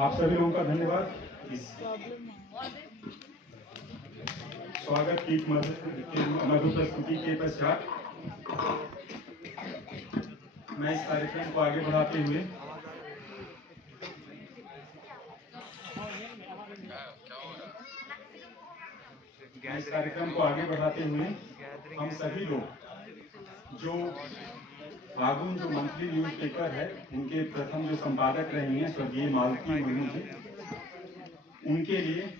आप सभी लोगों का धन्यवाद इस स्वागत की मधुर प्रस्तुति के पश्चात मैं इस कार्यक्रम को आगे बढ़ाते हुए हम सभी लोग जो फागुन जो मंथली न्यूज पेपर है उनके प्रथम जो संपादक रही हैं स्वर्गीय मालती मुर्मू जी, उनके लिए